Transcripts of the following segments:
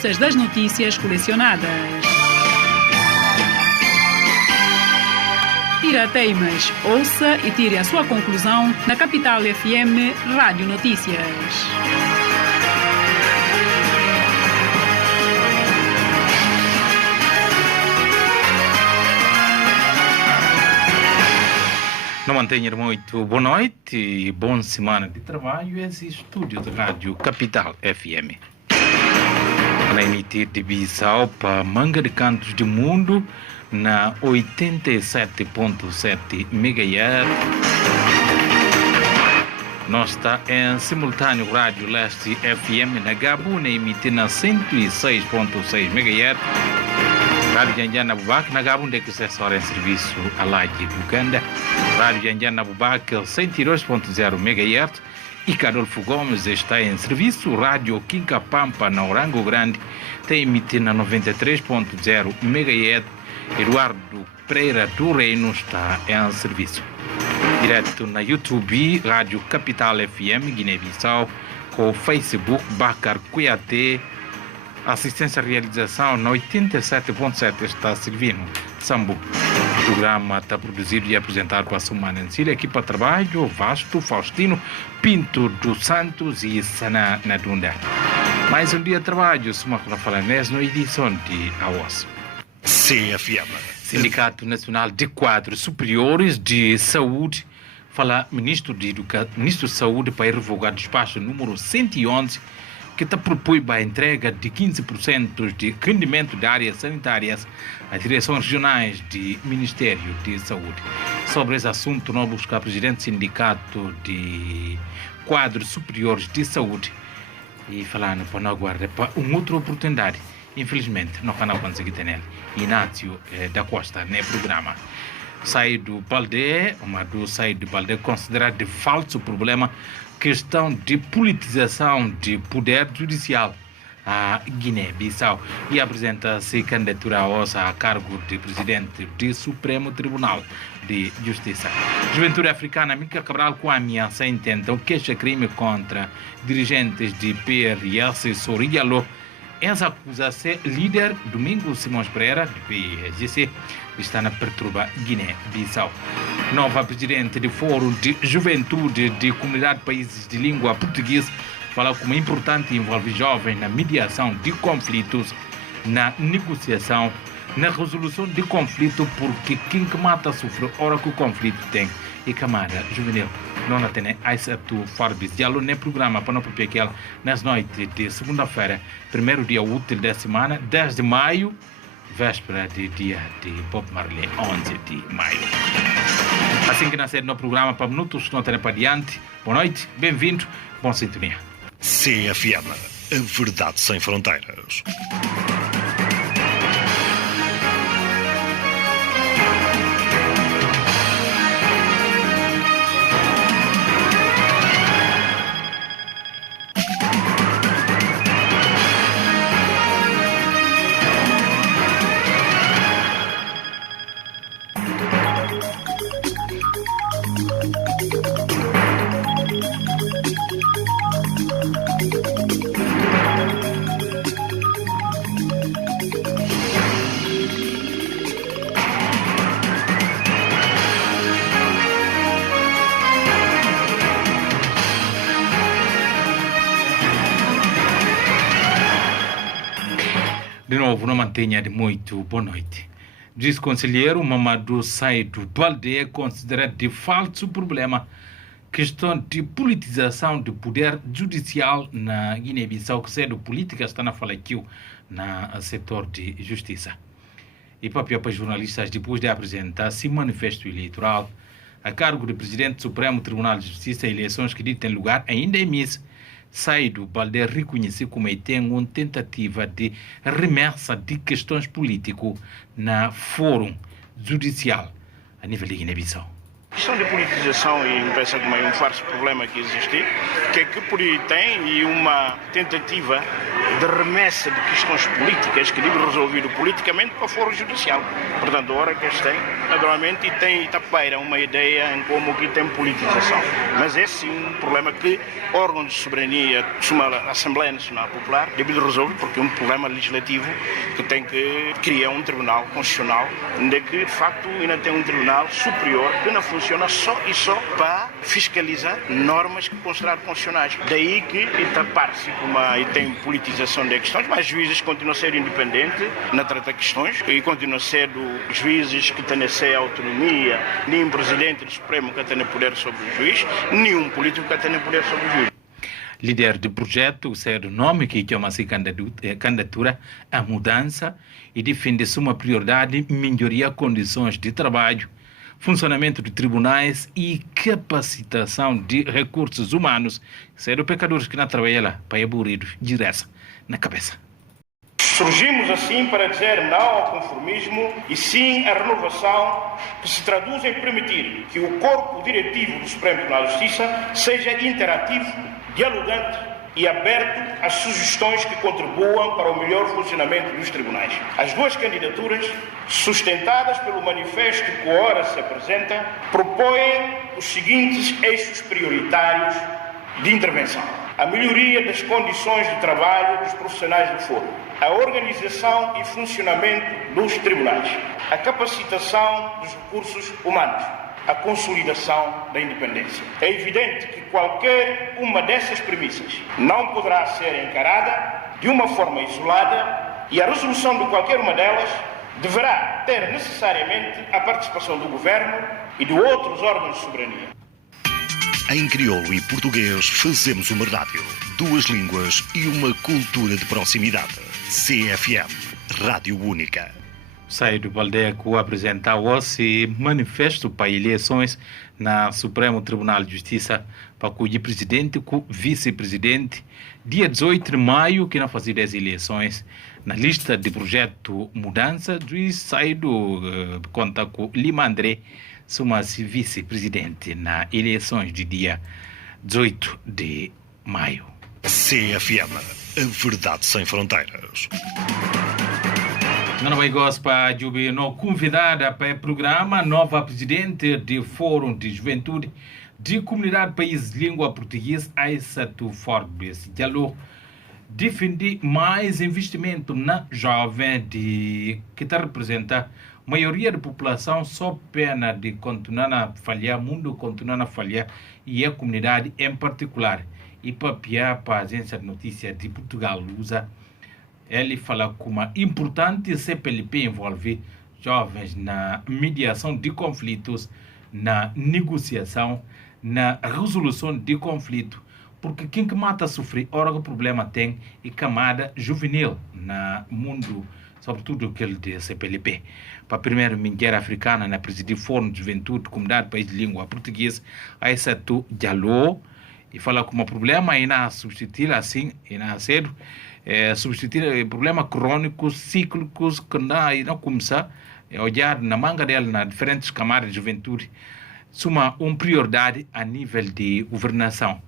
listas das notícias colecionadas. Tirateimas, ouça e tire a sua conclusão na Capital FM Rádio Notícias. Não mantenha muito boa noite e boa semana de trabalho. Esse estúdio de rádio Capital FM. Para emitir de Bissau para Manga de Cantos do Mundo na 87.7 MHz. Nós está em simultâneo Rádio Leste FM na Gabuna, emitir na 106.6 MHz. Rádio Janjana Bubak na Gabuna que se assora em serviço a lá de Uganda. Rádio Janjana Bubak 102.0 MHz. E Cadolfo Gomes está em serviço. Rádio Quinca Pampa na Orango Grande tem emitido na 93.0 MHz. Eduardo Pereira do Reino está em serviço. Direto na YouTube, Rádio Capital FM Guiné-Bissau, com o Facebook Bacar Cuiaté. Assistência à realização na 87.7 está servindo Sambu. O programa está produzido e apresentado por a Sumana Encília, equipa de trabalho, Vasto, Faustino, Pinto dos Santos e Sana Nadunda. Mais um dia de trabalho, Sumaco Falanés, na edição de AOS. CFM. Sindicato Nacional de Quadros Superiores de Saúde, fala Ministro de Saúde para revogar o despacho número 111, que está propõe a entrega de 15% de rendimento de áreas sanitárias às direções regionais do Ministério de Saúde. Sobre esse assunto, nós buscamos o presidente do Sindicato de Quadros Superiores de Saúde e falando para nós aguardar para uma outra oportunidade. Infelizmente, não vamos conseguir ter nele. Inácio da Costa, no programa. Sai do Balde, considerado de falso problema questão de politização de poder judicial a Guiné-Bissau e apresenta-se candidatura a cargo de presidente do Supremo Tribunal de Justiça. Juventude Africana, Mica Cabral com a ameaça intentam queixa-crime contra dirigentes de PRS Sorialo. Essa acusação líder Domingos Simões Pereira, do PSGC, está na perturba Guiné-Bissau. Nova presidente do Fórum de Juventude de Comunidade de Países de Língua Portuguesa fala como é importante envolver jovens na mediação de conflitos, na negociação, na resolução de conflito, porque quem que mata sofre hora que o conflito tem. E camada juvenil, não tem exceto Farbis Diallo no programa para não propor aquela nas noites de segunda-feira, primeiro dia útil da semana, 10 de maio, véspera de dia de Bob Marley, 11 de maio. Assim que nascer no programa para minutos, não tem para adiante. Boa noite, bem-vindo, bom sintonia. CFM, a verdade sem fronteiras. De novo, não mantenha de muito boa noite. Diz conselheiro Mamadou Saidou Balde, considerado de falso problema questão de politização do poder judicial na Guiné-Bissau, que cedo política está na fala aqui no setor de justiça. E para jornalistas, depois de apresentar-se manifesto eleitoral a cargo do presidente do Supremo Tribunal de Justiça, eleições que têm lugar ainda em mês, Saidou Balde reconheceu como tem uma tentativa de remessa de questões políticas na fórum judicial a nível de Guiné-Bissau. A questão de politização e me parece um falso problema que existe, que por aí tem e uma tentativa de remessa de questões políticas que devem resolvido politicamente para o foro judicial. Portanto, a hora que eles têm, naturalmente, e tem Itapeira uma ideia em como que tem politização. Mas é sim um problema que órgãos de soberania, a Assembleia Nacional Popular, devem resolver, porque é um problema legislativo que tem que criar um tribunal constitucional, onde que, de facto, ainda tem um tribunal superior que não funciona só e só para fiscalizar normas que consideram constitucionais. Daí que Itapar-se e tem politização de questões, mas juízes continuam a ser independentes na trata de questões e continuam a ser juízes que têm a autonomia, nem um presidente do Supremo que tem poder sobre o juiz, nenhum político que tem poder sobre o juiz. Líder do projeto, o nome que chama-se candidatura à mudança e defende uma prioridade melhoria condições de trabalho, funcionamento de tribunais e capacitação de recursos humanos. Sério, pecadores que não trabalham lá, para aburrido, direto na cabeça. Surgimos assim para dizer não ao conformismo e sim à renovação que se traduz em permitir que o corpo diretivo do Supremo Tribunal de Justiça seja interativo, dialogante e aberto às sugestões que contribuam para o melhor funcionamento dos tribunais. As duas candidaturas, sustentadas pelo manifesto que ora se apresenta, propõem os seguintes eixos prioritários de intervenção: a melhoria das condições de trabalho dos profissionais do foro, a organização e funcionamento dos tribunais, a capacitação dos recursos humanos, a consolidação da independência. É evidente que qualquer uma dessas premissas não poderá ser encarada de uma forma isolada e a resolução de qualquer uma delas deverá ter necessariamente a participação do Governo e de outros órgãos de soberania. Em crioulo e português fazemos uma rádio, duas línguas e uma cultura de proximidade. CFM, Rádio Única. Saído Baldeco apresenta hoje manifesto para eleições na Supremo Tribunal de Justiça para acolher presidente e vice-presidente dia 18 de maio, que não fazia as eleições. Na lista de projeto Mudança, juiz Saído conta com Lima André, suma-se vice-presidente nas eleições de dia 18 de maio. CFM, a verdade sem fronteiras. Não vai gostar de no convidada para o programa, nova presidente do Fórum de Juventude de Comunidade País Língua Portuguesa, Aissatou Forbes Diallo, defende mais investimento na jovem que representa a maioria da população, só pena de continuar a falhar, o mundo continuar a falhar e a comunidade em particular. E para a agência de notícias de Portugal, Lusa, ele fala como é importante CPLP envolver jovens na mediação de conflitos, na negociação, na resolução de conflito, porque quem que mata sofre, ora o problema tem e camada juvenil no mundo, sobretudo aquele de CPLP. Para a primeira mulher africana na presidir Fórum de Juventude, Comunidade País de Língua Portuguesa, Aissatou Diallo, e fala como o problema é não substituir assim, e não cedo, substituir problemas crônicos, cíclicos, que não começar a olhar na manga dela, nas diferentes camadas de juventude, uma prioridade a nível de governação.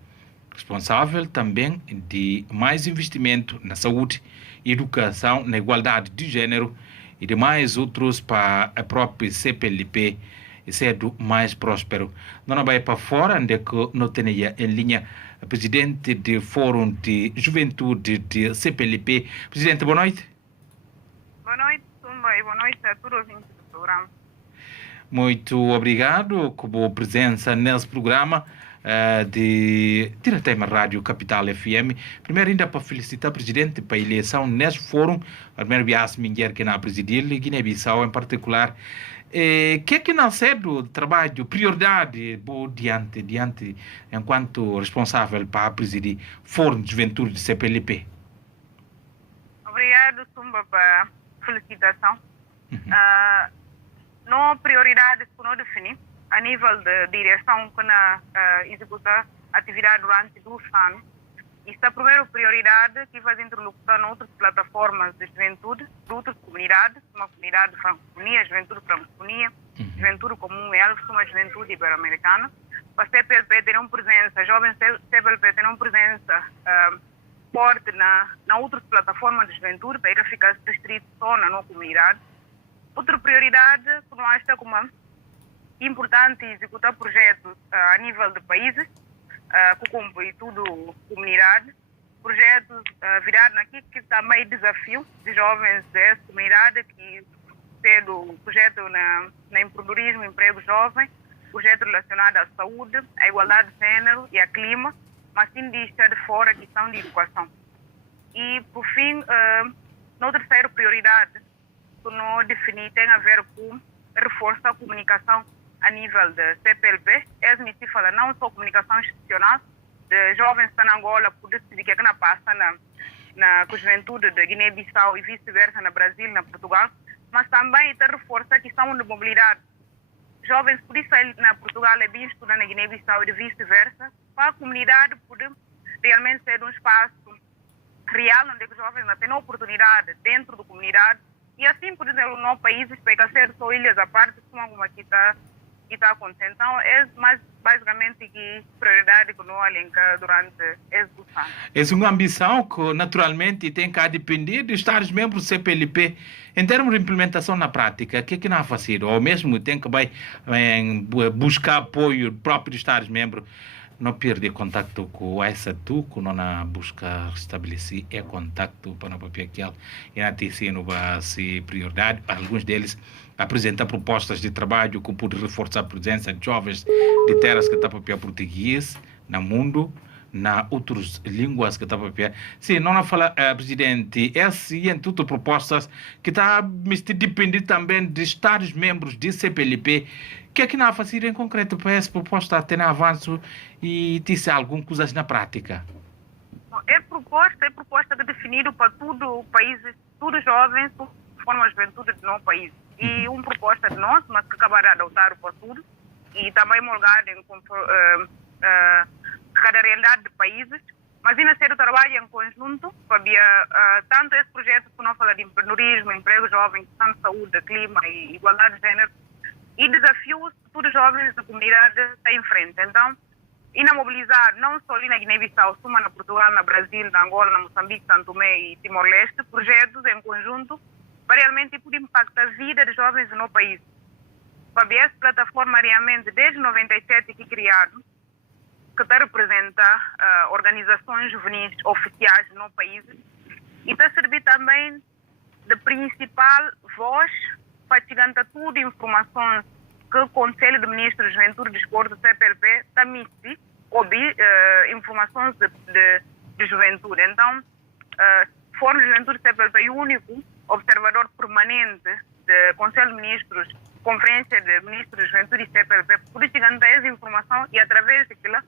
Responsável também de mais investimento na saúde, educação, na igualdade de gênero e de mais outros para a própria CPLP ser mais próspero. Não vai para fora, onde não tem em linha o presidente do Fórum de Juventude de CPLP. Presidente, boa noite. Boa noite, Tumba, e boa noite a todos os ouvintes do programa. Muito obrigado por presença nesse programa de Diretema Rádio Capital FM. Primeiro, ainda para felicitar o presidente para a eleição nesse fórum, a primeira viagem mulher que não presidir, Guiné-Bissau em particular. Que nasce do trabalho, prioridade diante enquanto responsável para presidir Fórum de Juventude de CPLP? Obrigado, Tumba, pela felicitação. Não prioridades que não defini a nível de direção que executa atividade durante 2 anos. Isso é a primeira prioridade que faz interlocução em outras plataformas de juventude, de outras comunidades, uma comunidade de francofonia, juventude francofonia, juventude comum e uma juventude ibero-americana. Para a CPLP ter uma presença, jovens CPLP ter uma presença suporte na outras plataformas de juventude, para ele ficar restrito só na nossa comunidade. Outra prioridade que nós acha como importante executar projetos a nível de países, que cumpre tudo a comunidade, projetos virados aqui que também desafio de jovens dessa comunidade, que é do projeto na empreendedorismo, emprego jovem, projeto relacionado à saúde, à igualdade de género e ao clima, mas sem deixar de fora a questão de educação. E, por fim, na terceira prioridade que nós definimos tem a ver com reforçar a comunicação a nível de CPLP. Me se fala não só comunicação institucional, de jovens que estão na Angola, por decidir o que é que não passa na juventude de Guiné-Bissau e vice-versa, na Brasil, na Portugal, mas também reforçar a questão de mobilidade. Jovens, por isso na Portugal é bem estudar na Guiné-Bissau e vice-versa, para a comunidade poder realmente ser um espaço real, onde os jovens não têm oportunidade dentro da comunidade, e assim, por exemplo, no país, para ser só ilhas à parte, como aqui está acontecendo. Então, é mais basicamente que prioridade que nós elencamos durante a execução. É uma ambição que, naturalmente, tem que depender dos Estados-membros do CPLP. Em termos de implementação na prática, o que é que não fazer? Ou mesmo tem que buscar apoio próprio dos Estados-membros, não perder contato com essa que não busca restabelecer contato para o papel que ele não vai ser prioridade. Alguns deles apresentam propostas de trabalho que podem reforçar a presença de jovens de terras que estão para papel português no mundo, na outras línguas que estão para papel. Sim, não fala, presidente, essas e tudo propostas que está depender também de Estados-membros de CPLP. O que é que não fazer em concreto para essa proposta ter avanço e ter algumas coisas na prática? É proposta de definido para todo o país, todos os jovens, forma a juventude de nosso país. E uma proposta de nós, mas que acabará de adotar para tudo, e também molgada em cada realidade de países, mas ainda ser o trabalho em conjunto, para tanto esse projeto que não fala de empreendedorismo, emprego jovem, questão de saúde, clima e igualdade de género, e desafios que todos os jovens da comunidade têm em frente. Então, e na mobilizar, não só ali na Guiné-Bissau, mas na Portugal, na Brasil, na Angola, na Moçambique, São Tomé e Timor-Leste, projetos em conjunto para realmente poder impactar a vida dos jovens no país. Para essa plataforma, realmente, desde 97 que criado, que está a representar organizações juvenis oficiais no país, e está a servir também de principal voz para chegar a tudo informações que o Conselho de Ministros de Juventude e Desporto, CPLP, também ouve informações de juventude. Então, Fórum de Juventude CPLP é o único observador permanente do Conselho de Ministros, Conferência de Ministros de Juventude e CPLP, por chegar a essa informação e, através daquilo,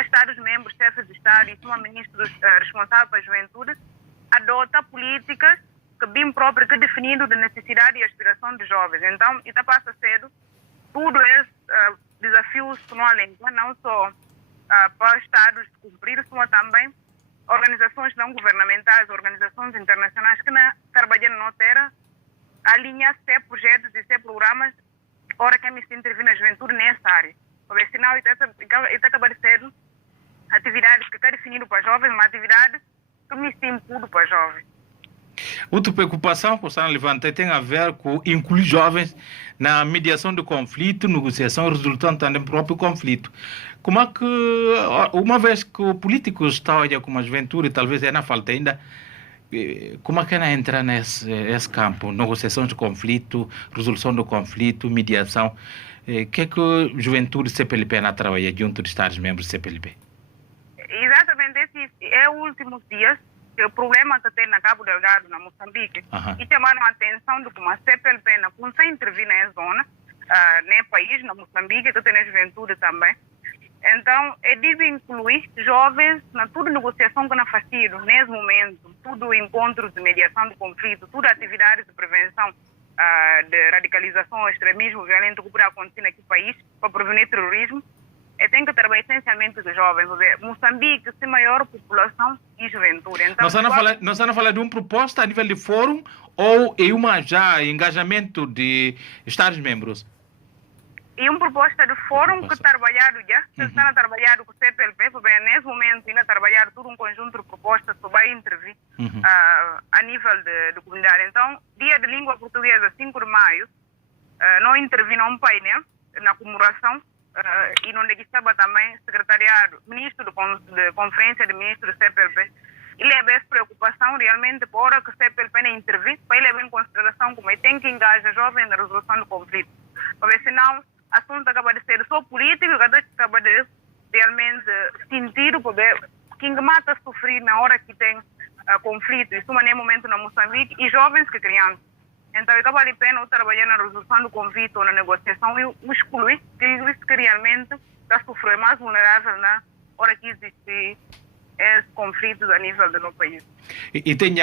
Estados-membros, chefes de Estado e ministros responsáveis pela juventude, adota políticas que bem próprias, que definindo de necessidade e aspiração dos jovens. Então, isso passa a ser tudo esses desafios que não só para os Estados cumprir, mas também organizações não governamentais, organizações internacionais que trabalham na terra, alinhar projetos e programas, hora que me intervir na juventude nessa área. Porque senão isso acaba de ser atividades que estão definidas para jovens, mas atividades que me impedem para jovens. Outra preocupação que você levanta tem a ver com incluir jovens na mediação do conflito, negociação resultante também do próprio conflito. Como é que, uma vez que o político está olhando com a juventude, talvez ainda falta ainda, como é que ela entra nesse campo? Negociação de conflito, resolução do conflito, mediação. O que é que a juventude CPLP anda a trabalhar junto dos Estados-membros do CPLP? Exatamente, esse é o últimos dias. O problema que tem na Cabo Delgado, na Moçambique, e chamaram a atenção de como a CPLP não consegue intervir na zona, no país, na Moçambique, que tem a juventude também. Então, é de incluir jovens na toda negociação que não faz nesse momento, tudo encontros de mediação de conflito, tudo atividades de prevenção de radicalização, extremismo violento que pode acontecer naquele país para prevenir terrorismo. Tem que trabalhar essencialmente com jovens. Moçambique tem maior população e juventude. Então, nós estamos falando de uma proposta a nível de fórum ou é uma já engajamento de Estados-membros? E uma proposta de fórum que trabalhado já, se está a trabalhar com o CPLP, porque nesse momento ainda trabalhar todo um conjunto de propostas que vai intervir a nível de comunidade. Então, Dia de Língua Portuguesa, 5 de maio, não interviu um painel na comemoração e onde estava também secretariado, ministro de Conferência de Ministros do CPLP. Ele é essa preocupação realmente para que o CPLP não intervir, para ele levar em consideração como ele tem que engajar jovens na resolução do conflito. Porque senão, o assunto acaba de ser só político, acaba de realmente sentir porque quem mata sofrer na hora que tem conflito, isso é momento na Moçambique, e jovens que crianças. Então, acaba de pena trabalhar na resolução do conflito ou na negociação e excluir que realmente está sofrendo mais vulnerável na hora que existe esses conflitos a nível do nosso país. E tem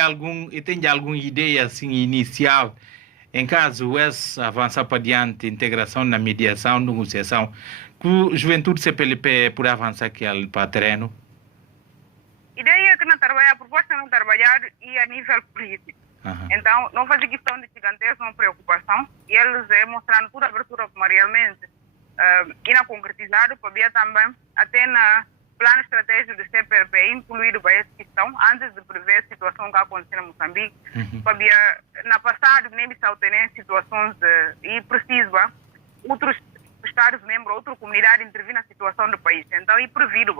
alguma ideia assim inicial, em caso esse avançar para diante, integração na mediação, negociação, que a juventude CPLP por avançar aqui para o terreno? Ideia que não trabalhar, a proposta não trabalhar e a nível político. Então, não fazer questão de gigantesca uma preocupação e eles mostrando toda a abertura como realmente irá concretizado para ver também até na plano estratégico do CPLP incluído para essa questão antes de prever a situação que aconteceu na Moçambique para ver na passado nem Bissau tem situações e precisa outros estados membros, outra comunidade intervir na situação do país. Então, é prevido,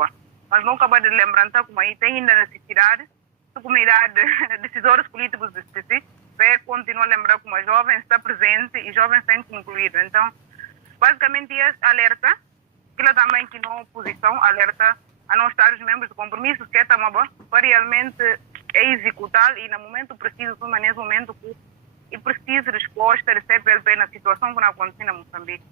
mas não acaba de lembrar como aí tem ainda necessidade da comunidade, decisores políticos de específico, para continuar a lembrar como a jovem está presente e jovens têm concluído. Então, basicamente, esse alerta, aquilo também que não oposição, alerta a não estar os membros de compromisso, que é para realmente executar e no momento preciso, nesse momento, e precisa resposta de CPLP na situação que não acontece na Moçambique.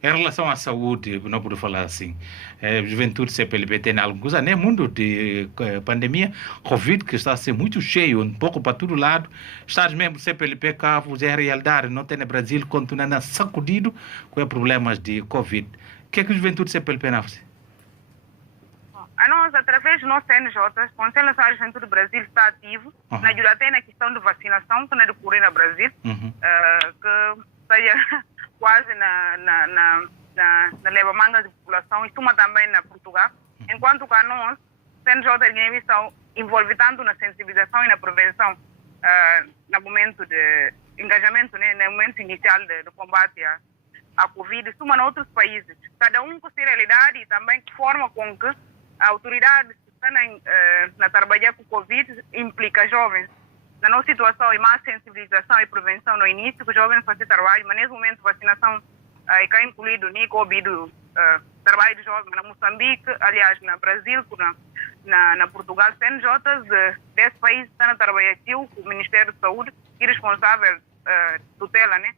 Em relação à saúde, não posso falar assim, a juventude CPLP tem alguns anos, mundo de pandemia, Covid, que está a ser muito cheio, um pouco para todo lado, Estados membros CPLP, Cavos, é a realidade, não tem no Brasil, continuando sacudido com problemas de Covid. O que é que a juventude CPLP não faz? A nós, através do nosso CNJ, o Conselho Nacional de Juventude do Brasil está ativo, na ajuda até na questão de vacinação, que não é decorrer no Brasil, que seja quase na leva-manga de população, e suma também na Portugal, enquanto que a nós, o CNJ de Guiné-Bissau, envolve tanto na sensibilização e na prevenção, no momento de engajamento, né, no momento inicial do combate à Covid, e suma em outros países, cada um com sua realidade e também que forma com que a autoridade que está na trabalhar com o Covid implica jovens. Na nossa situação, é mais sensibilização e prevenção no início, que os jovens fazem trabalho, mas nesse momento vacinação é incluído no ouvido trabalho de jovens na Moçambique, aliás, no Brasil, na Portugal, CNJs desse país estão a trabalhar aqui, o Ministério da Saúde, que é responsável tutela, né,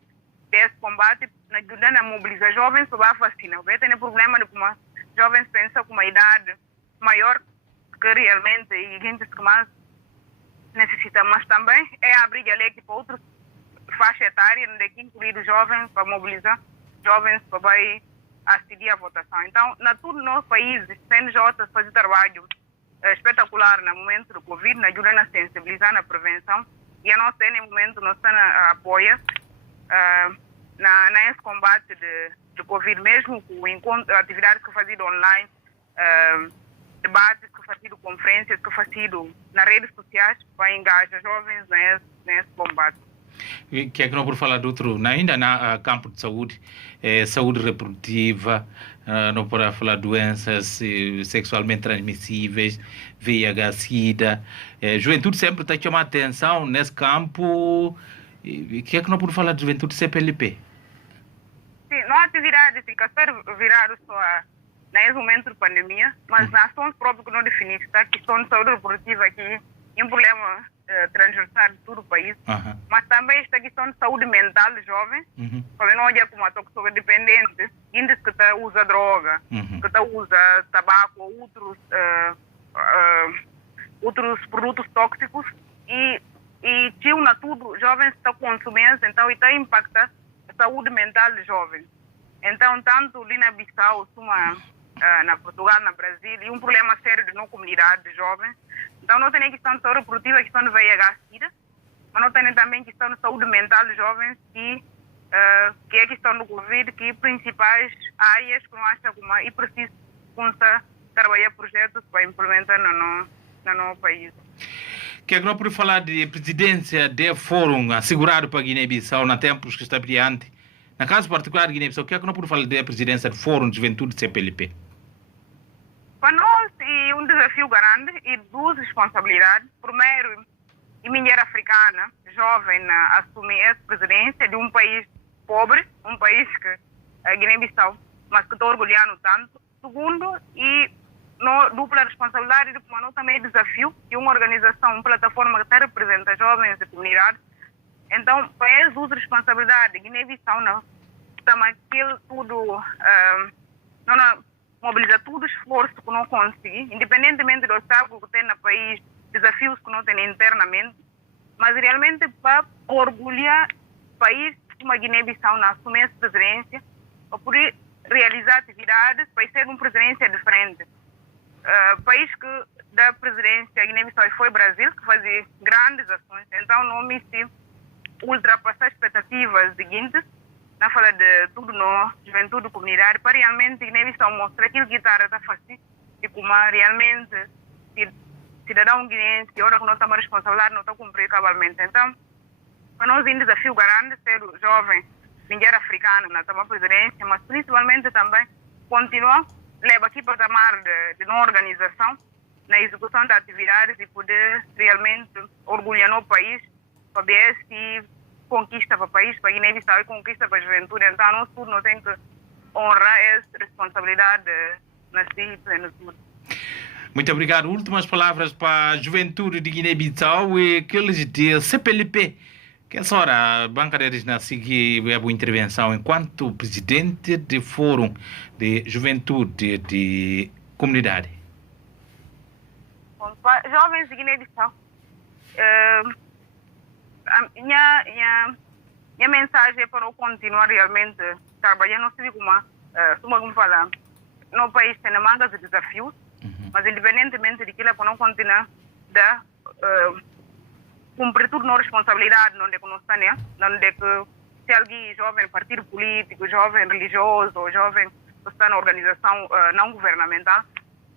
desse combate, ajudando a mobilizar jovens sobre a vacina. Tem problema de como jovens pensam com uma idade maior que realmente e gente que mais necessita, mas também é abrir a leque para outras faixas etárias, onde é que incluir os jovens para mobilizar jovens para vai assistir à votação. Então, na todo o nosso país, CNJ faz trabalho espetacular no momento do Covid, ajudando a sensibilizar na prevenção, e a nossa no momento nos apoia nesse combate de Covid, mesmo com atividades que fazem online, debates que fazem, conferências que fazem nas redes sociais para engajar jovens nesse combate. Que é que não por falar de outro, ainda na campo de saúde, saúde reprodutiva, não por falar de doenças sexualmente transmissíveis, VIH, SIDA, juventude sempre está a chamar atenção nesse campo. Que é que não por falar de juventude CPLP? Sim, não há atividade que fica virado só nesse momento de pandemia, mas nas ações próprias que não definimos, tá? Que são de saúde reprodutiva aqui, é um problema transversal de todo o país, mas também esta questão de saúde mental de jovens, porque não olha como a toxicodependente, índice que usa droga, que usa tabaco ou outros produtos tóxicos, e tio na tudo, jovens estão consumindo, então está impacta a saúde mental de jovens. Então, tanto ali na Bissau, na Portugal, no Brasil, e um problema sério de não comunidade de jovens. Então, não tem questão de saúde reprodutiva, questão de VIH-Sida, mas não tem também questão de saúde mental de jovens que que é a questão do Covid, que principais áreas que nós achamos e preciso começar a trabalhar projetos para implementar no nosso país. Que é que falar de presidência do fórum assegurado para Guiné-Bissau na tempos que está brilhante? Na caso particular de Guiné-Bissau, o que é que não pode falar da presidência do fórum de juventude CPLP? Para nós é um desafio grande e duas responsabilidades. Primeiro, a mulher africana, jovem, assumir essa presidência de um país pobre, um país que é Guiné-Bissau, mas que está orgulhando tanto. Segundo, e dupla responsabilidade de como também desafio de uma organização, uma plataforma que representa jovens e comunidade. Então, para eles, usa responsabilidade. Guiné-Bissau não também aquilo tudo, não mobiliza todo o esforço que não consegue, independentemente do obstáculo que tem no país, desafios que não tem internamente, mas realmente para orgulhar o país como a Guiné-Bissau na assumir essa presidência, para poder realizar atividades, para ser uma presidência diferente. País que da presidência a Guiné-Bissau foi o Brasil, que fazia grandes ações, então não me se ultrapassar expectativas seguintes, na fala de tudo no juventude comunidade, para realmente a Guiné-Bissau mostrar aquilo que está fazendo e como realmente cidadão guineense, que agora que não está mais responsável, não está a cumprir cabalmente. Então, para nós é um desafio grande ser jovem, mulher africana na toma presidência, mas principalmente também continuar leva aqui para patamar de uma organização na execução de atividades e poder realmente orgulhar no país para ver se conquista para o país, para a Guiné-Bissau e conquista para a juventude. Então, nós tudo não tem que honrar essa responsabilidade na si plenitude. Muito obrigado. Últimas palavras para a juventude de Guiné-Bissau e aqueles de CPLP. Que essa hora a banca deles na seguir a boa intervenção enquanto presidente do Fórum de Juventude de Comunidade. Bom, para jovens de Guiné-Bissau, minha mensagem é para continuar realmente trabalhando, não sei como falar, no país tem mangas de desafios, mas independentemente daquilo, para não continuar a cumprir tudo na responsabilidade, onde é que nós estamos, né? Onde é que se alguém jovem partido político, jovem religioso, ou jovem que está na organização não governamental,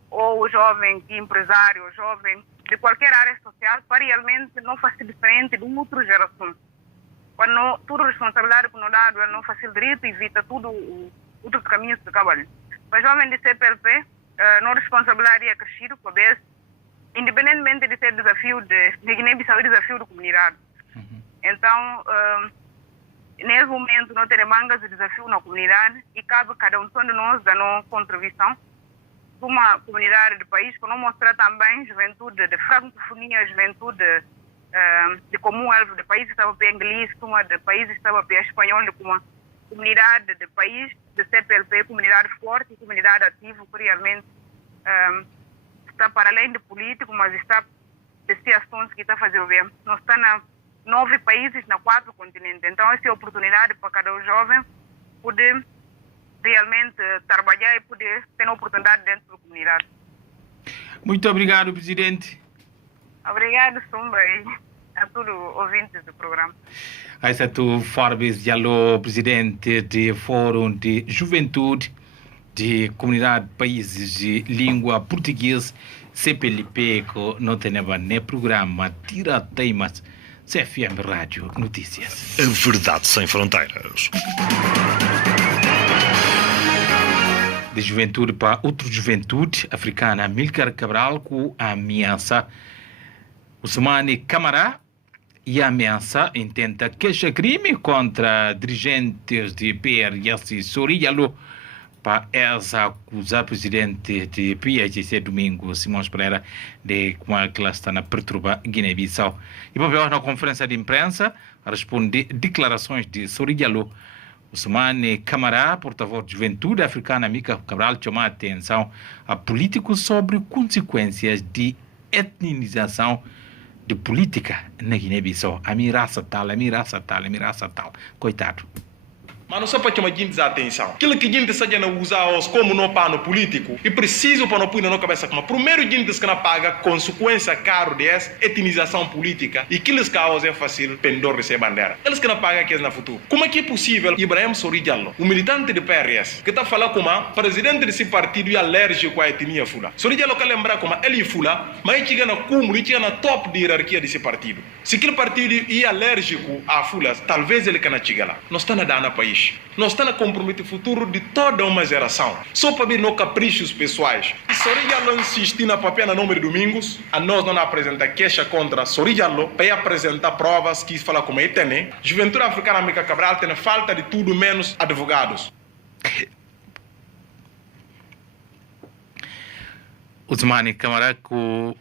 ou jovem empresário, jovem de qualquer área social, para realmente não fazer diferente de outra geração. Quando toda a responsabilidade que nos dá, não fazer direito, evita tudo outros caminhos de trabalho. Para jovem de CPLP, nossa responsabilidade é crescer, para ver, independentemente de ser desafio de Guiné-Bissau, é desafio da comunidade. Então, nesse momento, nós temos mangas de desafio na comunidade e cabe cada um de nós dar uma contribuição de uma comunidade do país, para não mostrar também juventude de francofonia, juventude de Commonwealth, de países que estavam para inglês, de países que estavam para espanhol, de uma comunidade de país, de CPLP, comunidade forte, comunidade ativa, que realmente está para além de político, mas está de ações que está fazendo bem. Nós estamos em 9 países, na 4 continentes. Então, essa é a oportunidade para cada um jovem poder realmente trabalhar e poder ter uma oportunidade dentro da comunidade. Muito obrigado, presidente. Obrigado, Sumba, e a todos os ouvintes do programa. Esse é o Forbes Diallo, presidente do Fórum de Juventude de Comunidade de Países de Língua Portuguesa, CPLP, que não tem nem programa Tira Teimas, CFM Rádio Notícias. A verdade sem fronteiras. De juventude para outra juventude africana, Amílcar Cabral, com a ameaça Ousmane Camara e a ameaça intenta queixa crime contra dirigentes de PRS Sorilhalo para essa acusar presidente de PIGC domingo, Simões Pereira, de como é que ela está na perturba Guiné-Bissau. E para na conferência de imprensa, a responder declarações de Sorilhalo, Ousmane Camara, porta-voz de Juventude Africana, Amílcar Cabral, chamou a atenção a políticos sobre consequências de etnização de política na Guiné-Bissau. A minha raça tal. Coitado. mas não só para chamar gente a atenção. Aquilo que gente seja não usar como no pano político e preciso para não pôr na cabeça como primeiro gente que não paga consequência caro dessa etnização política e aqueles caos é fácil pendor de ser bandeira. Eles que não pagam aqui no futuro. Como é que é possível Ibrahim Sorry Jallow, um militante de PRS, que está falando como presidente desse partido e alérgico à etnia fula. Sorry Jallow que lembrar como ele fula, mas ele chega na cúmulo, ele chega na top de hierarquia desse partido. Se aquele partido é alérgico à fula, talvez ele que não chega lá. Nós estamos a dar no país. Nós estamos a comprometer o futuro de toda uma geração. Só para ver nos caprichos pessoais. E Sorry Jallow insistir na papel no nome de domingos, a nós não apresenta queixa contra Sorry Jallow para apresentar provas que fala como ele tem. Juventude Africana Mica Cabral tem falta de tudo menos advogados. Usmani Camaraco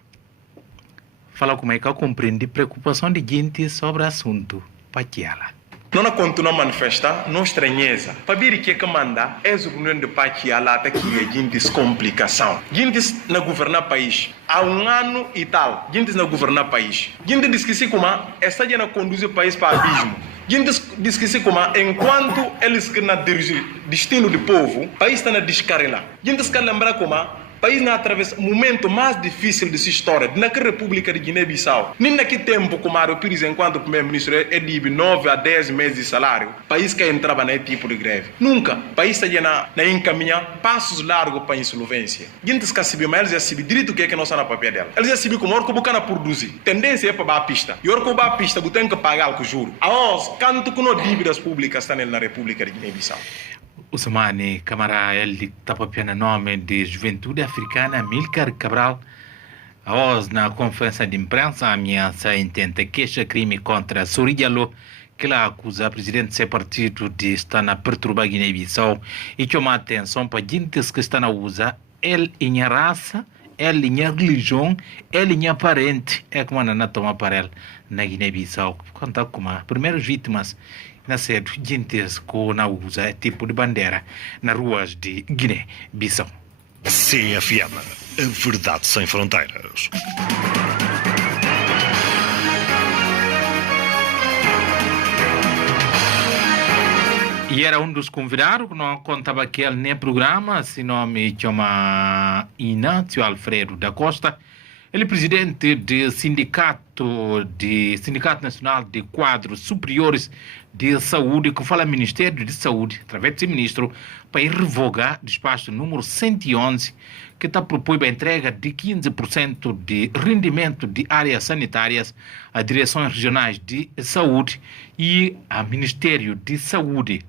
fala como é que eu compreendi preocupação de gente sobre o assunto Patiala. Não continua a manifestar, não estranheza. Para ver que manda é a reunião de Patiala até que a gente complicação. Gente na governar o país há ano e tal. Gente na governar o país. Gente diz que se como essa gente conduzir o país para o abismo. Gente diz que se como enquanto eles que na dirigir destino do povo, o país está na descarrila. Gente se quer lembrar como o país não atravessa o momento mais difícil de sua história, na República de Guiné-Bissau. Nem naquele tempo, como Mário Pires, enquanto primeiro-ministro, ele 9 a 10 meses de salário, o país que entrava nesse tipo de greve. Nunca. O país está na encaminhar passos largos para a insolvência. Gente que sabe, mas eles já sabem direito o que é que nós estamos na papel dela. Eles já sabem como o que a produzir. Tendência é para a pista. E o que a pista, você tem que pagar o juro. A nós, quanto que as dívidas públicas estão na República de Guiné-Bissau? Usmani Camara, ele estava pelo nome de Juventude Africana Amílcar Cabral. Hoje, na conferência de imprensa, a ameaça intenta queixa crime contra Sorry Jallow, que ela acusa o presidente de seu partido de estar a perturbar Guiné-Bissau e chamar a atenção para gente que está a usar ele em raça, ele em religião, ele em parente, é como não toma para ele na Guiné-Bissau. Conta com as primeiras vítimas nasceram gente que não usa tipo de bandeira nas ruas de Guiné-Bissau. CFM, a verdade sem fronteiras. E era um dos convidados que não contava que ele nem programa, se nome chama Inácio Alfredo da Costa. Ele é presidente do Sindicato Nacional de Quadros Superiores de Saúde, que fala Ministério de Saúde, através do ministro, para revogar o despacho número 111, que está propondo a entrega de 15% de rendimento de áreas sanitárias a direções regionais de saúde e ao Ministério de Saúde.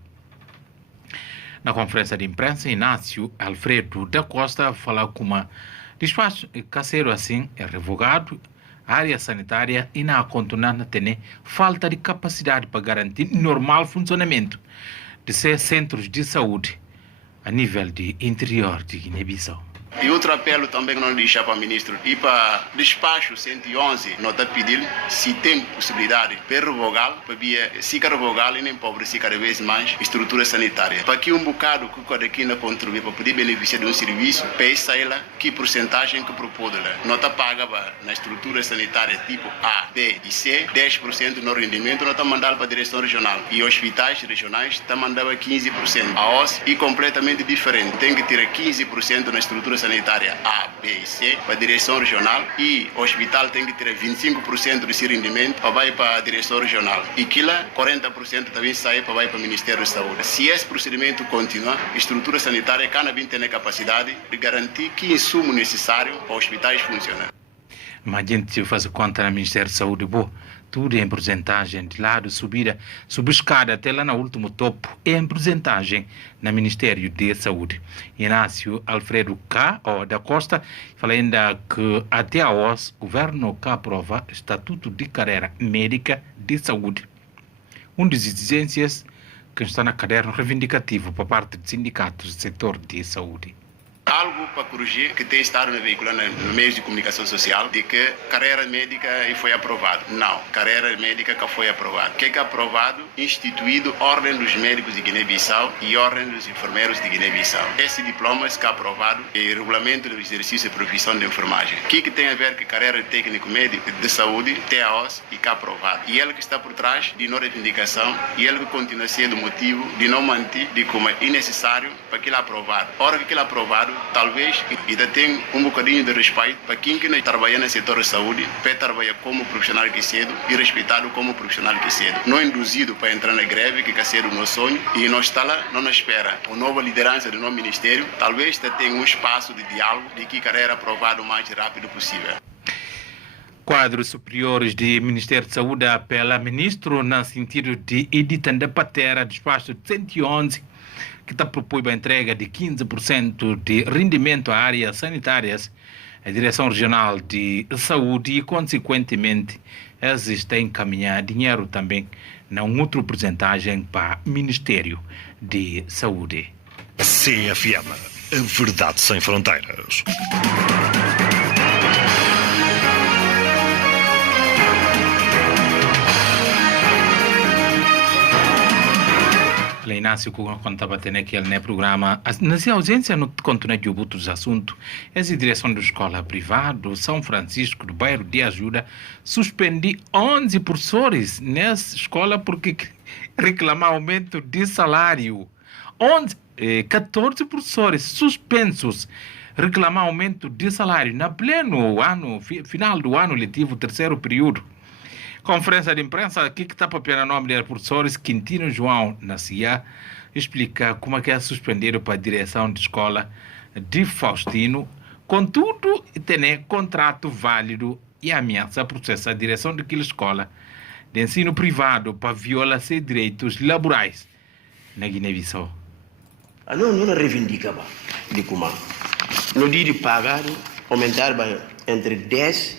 Na conferência de imprensa, Inácio Alfredo da Costa fala com uma despacho caseiro assim é revogado, a área sanitária e na contornada tem falta de capacidade para garantir normal funcionamento de seus centros de saúde a nível de interior de Guiné-Bissau. E outro apelo também que nós deixamos para o ministro e para despacho 111, nós estamos pedindo se tem possibilidade para revogar, para se revogar e nem empobrecer cada vez mais estrutura sanitária. Para que um bocado que cada aqui não contribui para poder beneficiar de um serviço, para essa ela, que porcentagem que propôs lá. Nós estamos pagando na estrutura sanitária tipo A, B e C, 10% no rendimento, nós estamos mandando para a direção regional. E hospitais regionais estamos mandando 15%. A OS é completamente diferente, tem que ter 15% na estrutura sanitária A, B e C para a direção regional e o hospital tem que ter 25% desse rendimento para vai para a direção regional e que lá 40% também sai para vai para o Ministério da Saúde. Se esse procedimento continuar, a estrutura sanitária cada vez tem a capacidade de garantir que insumo necessário para os hospitais funcionar. Mas a gente faz conta no Ministério da Saúde, tudo em porcentagem, de lado, subir escada até lá no último topo, em porcentagem no Ministério da Saúde. Inácio Alfredo da Costa fala ainda que até a hoje o governo aprova o Estatuto de Carreira Médica de Saúde. Uma das exigências que está na caderno reivindicativo por parte dos sindicatos do setor de saúde. algo para corrigir que tem estado no veículo, no meio de comunicação social, de que carreira médica foi aprovado. Não, carreira médica que foi aprovada. O que é aprovado? Instituído Ordem dos Médicos de Guiné-Bissau e Ordem dos Enfermeiros de Guiné-Bissau. Esse diploma está aprovado e Regulamento do Exercício e Profissão de Enfermagem. O que tem a ver com carreira técnico-médico de saúde, TAOS, e que é aprovado. E ele que está por trás de não reivindicação e ele que continua a ser do motivo de não manter, de como é necessário para aquilo aprovado. Ora que aquilo aprovado, talvez ainda tem um bocadinho de respeito para quem que trabalha no setor de saúde, para trabalhar como profissional que cedo e respeitado como profissional que cedo. Não induzido para entrar na greve, que é ser o nosso sonho, e nós está lá, não nos espera. A nova liderança do nosso ministério, talvez tenha um espaço de diálogo de que carreira aprovado o mais rápido possível. Quadros superiores do Ministério de Saúde apela ao ministro no sentido de editar da patera despacho de 111 que está propondo a entrega de 15% de rendimento a áreas sanitárias, a Direção Regional de Saúde e, consequentemente, existe a encaminhar dinheiro também na outra porcentagem para o Ministério de Saúde. CFM, a verdade sem fronteiras. Inácio, quando estava tendo aquele programa, na ausência no continua de outros assuntos, essa direção da escola privada São Francisco do bairro de Ajuda suspende 11 professores nessa escola porque reclamam aumento de salário. 14 professores suspensos reclamam aumento de salário na pleno ano, final do ano letivo, terceiro período. Conferência de imprensa aqui que está para o nome dos professores Quintino João Nascia explica como é que é suspendido para a direção de escola de Faustino, contudo tem contrato válido e ameaça processar a direção daquela escola de ensino privado para violar seus direitos laborais na Guiné-Bissau. Não reivindica de como no dia de pagar aumentar entre 10,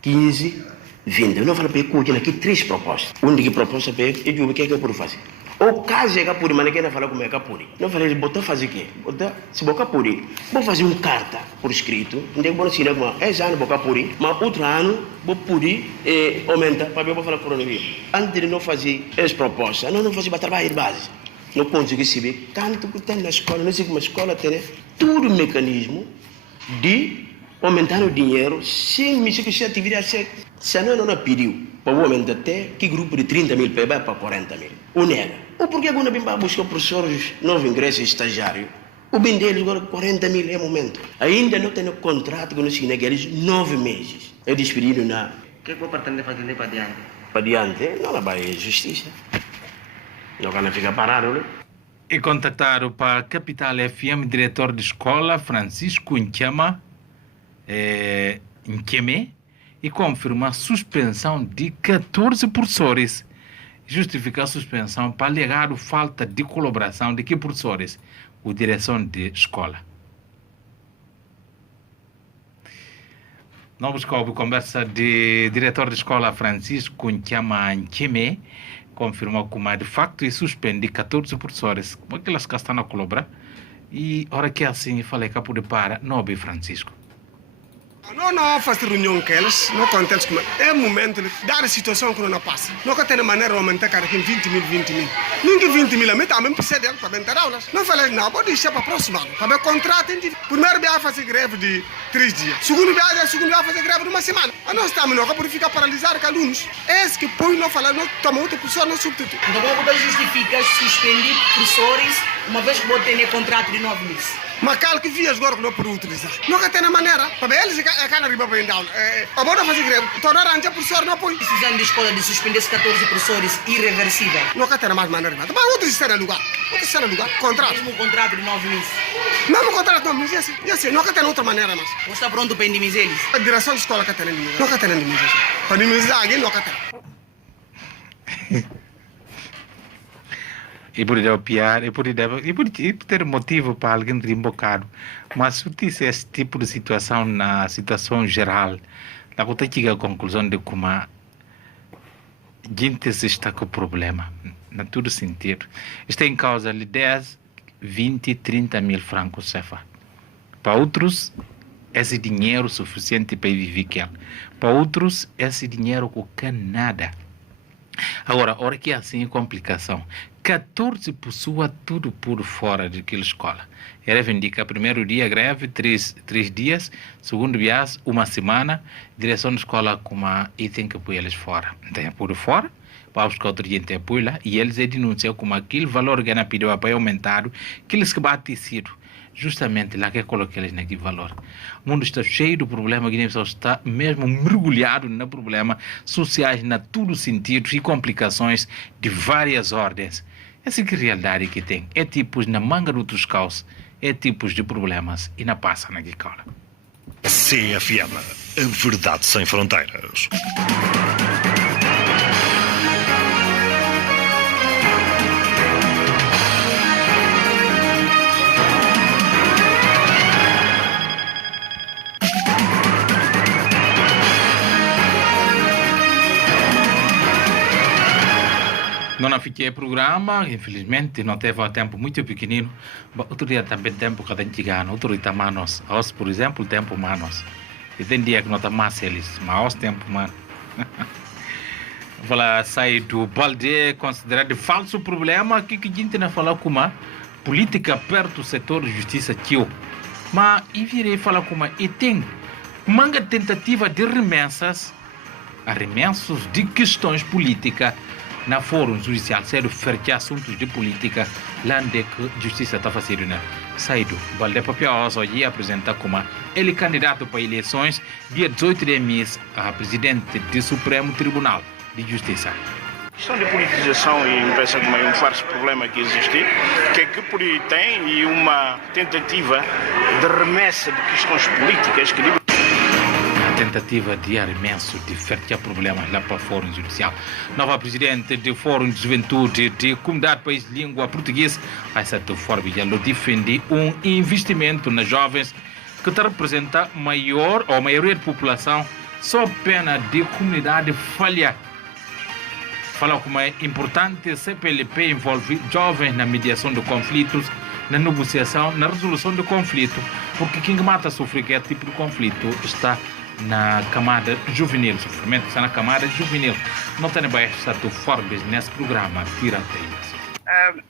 15 20. Eu não falo para ele aqui 3 propostas. Uma de proposta para ele, eu digo o que é que eu posso fazer. O caso é que por mas não fala como é que por. Não falei, botar fazer o quê? Se botar por, vou fazer uma carta por escrito, onde eu vou ensinar como esse ano botar por, mas outro ano vou por e aumenta para eu falar por onde. Antes de não fazer essa proposta, não fazer para trabalho de base. Não consegui saber tanto que tem na escola, não sei como a escola tem todo o mecanismo de aumentar o dinheiro sem me que se atividade se não pediu para aumentar até que grupo de 30 mil para 40 mil. O nega. Ou porque agora vem para buscar professores novos ingressos estagiários. O bem deles agora 40 mil é o momento. Ainda não tem contrato com os chineses 9 meses. É despedido na... O que eu pretendo fazer para diante? Para diante? Não vai justiça. Não vai ficar parado, né? E contataram para a Capital FM diretor de escola Francisco Nchama Nkeme e confirma a suspensão de 14 professores. Justifica a suspensão para alegar a falta de colaboração de que professores? A direção de escola. Novos conversa de diretor de escola Francisco Nchama Nkeme confirmou que de facto suspende 14 professores. Como é que elas estão a colaborar? E hora que assim falei que pode parar, não é Francisco. Não fazer reunião com eles, não contentes como é momento de dar a situação que não passa. Não tem maneira de aumentar cada 20 mil. Ninguém 20 mil, a também precisa dele para aumentar aulas. Não falei, não, pode deixar para a próxima. Para contrato, primeiro dia fazer greve de 3 dias. Segundo dia fazer greve de uma semana. Nós estamos não por ficar paralisado com alunos. Esse que põe não falar, não toma outra pessoa, não substitui. Então como justifica suspender professores uma vez que vou ter contrato de 9 meses? Mas calo que vias agora que não pode utilizar. Nunca tem maneira. Para eles é cara riba para aula. Agora fazer greve. Tornar a professor não põe. Precisando de escola de suspender esses 14 professores irreversível. Nunca tem mais maneira. Mas outros estão no lugar. Contrato. Mesmo contrato de 9 meses. Mesmo contrato de 9 meses. Assim, nunca tem outra maneira mais. Você está pronto para indemnizar eles? A direção de escola que tem indemnizar. Nunca tem indemnização. Para indemnizar alguém, nunca tem. E pode dar piar, e pode ter motivo para alguém embocado. Mas se tivesse esse tipo de situação na situação geral, lá você chega à conclusão de como a gente está com problema, na todo sentido. Está em causa de 10, 20, 30 mil francos CFA. Para outros, esse dinheiro suficiente para viver que para outros, esse dinheiro com nada. Agora, hora que é assim, complicação. 14 pessoas tudo por fora daquela escola. Ele indica primeiro dia greve, 3 dias, segundo dia, 1 semana, direção da escola como e tem que pôr eles fora. Tem por fora, para os que outro dia tem pôr lá, e eles denunciam como aquele valor que na pediu para aumentar, que eles que bate sido. Justamente lá que coloquei eles naquele valor. O mundo está cheio de problemas, que Guiné-Bissau está mesmo mergulhado no problemas sociais, na todos os sentidos e complicações de várias ordens. Essa é a realidade que tem. É tipos na manga de outros caos, é tipos de problemas e na passa na escola. CFM, a verdade sem fronteiras. Não fiquei programa, infelizmente não teve tempo muito pequenino. Outro dia também tempo que a gente ganha, outro dia manos. Hoje, por exemplo, tempo manos. E tem dia que não está mais eles, mas hoje tempo mano. Falar sair do balde considerado falso problema que a gente não fala como política perto do setor de justiça tio. Mas e virei falar como e tem manga tentativa de remessas de questões políticas na fórum judicial, sério, oferecer assuntos de política, lá onde a justiça está fazendo, né? Saído, Valde Papiaoso hoje apresenta como ele candidato para eleições dia 18 de mês a presidente do Supremo Tribunal de Justiça. A questão de politização e me pensa como é um farso problema que existe, que tem e uma tentativa de remessa de questões políticas que tentativa de arremesso de fertilizar problemas lá para o Fórum Judicial. Nova presidente do Fórum de Juventude de Comunidade País de Língua Portuguesa, essa forma já defende um investimento nas jovens que representa maioria de população só pena de comunidade falha. Fala como é importante a CPLP envolver jovens na mediação de conflitos, na negociação, na resolução do conflito, porque quem mata sofrer que é tipo de conflito está na camada juvenil, sofrimento está na camada juvenil. Não tem baixa de Forbes nesse programa, tirateias.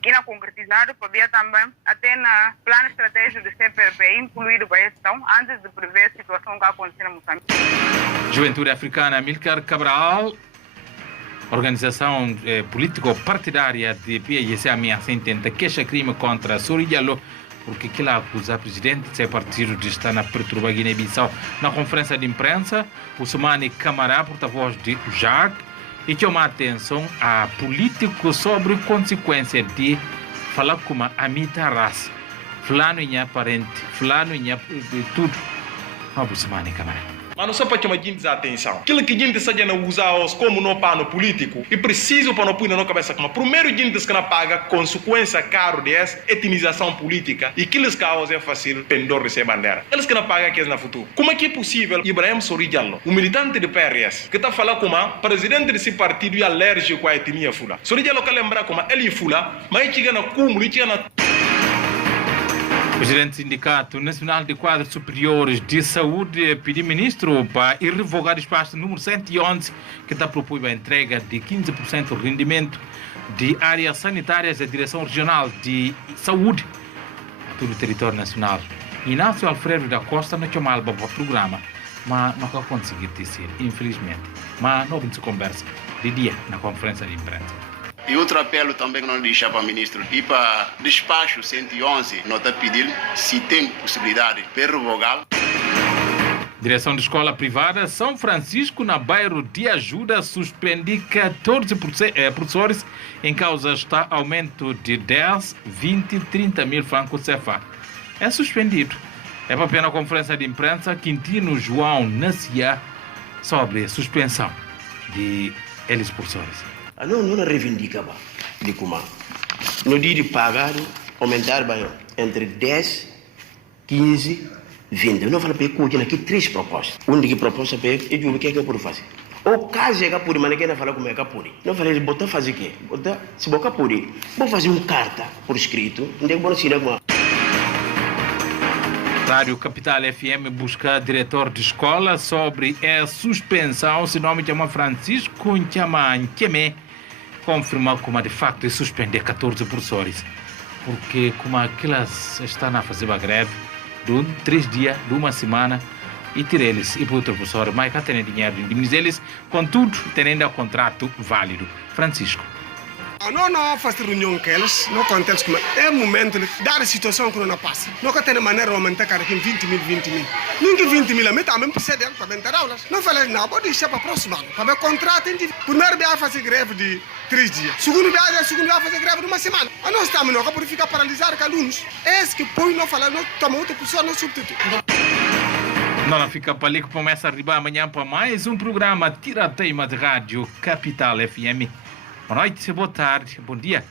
E na concretizado, podia também, até na plano estratégico do CPLP, incluído a gestão, antes de prever a situação que aconteceu em Moçambique. Juventude Africana, Amílcar Cabral, organização político-partidária de PIGC ameaça intenta queixa crime contra Sorijalo, porque que lá acusa o presidente de ser partido de estar na perturba Guiné-Bissau. Na conferência de imprensa, o Sumani Camará, porta-voz de JAC, e chama a atenção a políticos sobre consequência de falar como a mita raça. Fulano é parente, fulano é tudo. Vamos, Sumani Camará. Mas não só para chamar gente a atenção. Aquilo que a gente seja não usa como no pano político e preciso para não pôr na cabeça como primeiro gente que não paga consequência caro dessa etnização política e aqueles caos é fácil pendor receber bandeira. Eles que não pagam aqui no futuro. Como é que é possível Ibrahim Sorijalo, um militante de PRS, que está falando como presidente desse partido e alérgico à etnia fula. Sorijalo quer lembrar como ele é fula, mas ele chega na cúmulo, ele chega na... O presidente do Sindicato Nacional de Quadros Superiores de Saúde pediu ministro para revogar o espaço número 111 que está propondo a entrega de 15% do rendimento de áreas sanitárias da Direção Regional de Saúde a todo o território nacional. Inácio Alfredo da Costa não chamou para o programa, mas não conseguiu dizer, infelizmente. Mas não vamos conversa de dia na conferência de imprensa. E outro apelo também que nós deixamos para o ministro, e para despacho 111, nós está pedindo se tem possibilidade de revogar. Direção de Escola Privada São Francisco, na bairro de Ajuda, suspende 14 professores. Em causa está aumento de 10, 20, 30 mil francos CFA. É suspendido. É para a conferência de imprensa Quintino João Nascia sobre suspensão de eles professores. Não reivindica de como no dia de pagar aumentar entre 10, 15, 20. Não fala para ele aqui 3 propostas. Única proposta para ele, eu que é que eu posso fazer. O caso é que por mas não fala como é que por. Não falei botar fazer o quê? Botar se botar por vou fazer carta por escrito, não tem que assinar com Rádio Capital FM busca diretor de escola sobre a suspensão, se nome chama Francisco Nchama-Ncheme, confirma como de facto suspender 14 professores, porque como aquelas estão a fazer a greve de 3 dias, de uma semana, e tirar eles e para outro professor, mas cá tem dinheiro de indemnizar eles, contudo, tendo o contrato válido. Francisco. Não faz reunião com eles, não conta eles como é o momento de dar a situação que não passa. Não tem maneira de aumentar cara aqui 20 mil. Nunca 20 mil, mas também precisa dele para vender aulas. Não falei nada, pode deixar para o próximo ano. Para ver contrato, primeiro vai fazer greve de 3 dias. Segundo vai fazer greve de uma semana. Nós estamos não para ficar paralisado com alunos. Esse que põe não falar, não toma outra pessoa, não substitui. Não fica para ali que começa a arribar amanhã para mais um programa Tira-Teima de Rádio Capital FM. Boa noite, boa tarde, bom dia,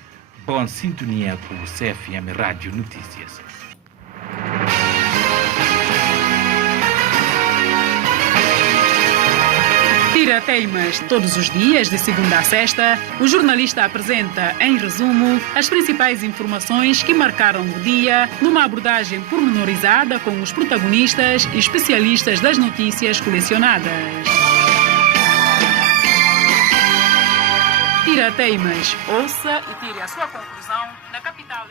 boa sintonia com o CFM Rádio Notícias. Tira-Teimas, todos os dias, de segunda a sexta, o jornalista apresenta, em resumo, as principais informações que marcaram o dia, numa abordagem pormenorizada com os protagonistas e especialistas das notícias colecionadas. Tira-Teimas, ouça e tire a sua conclusão na Capital.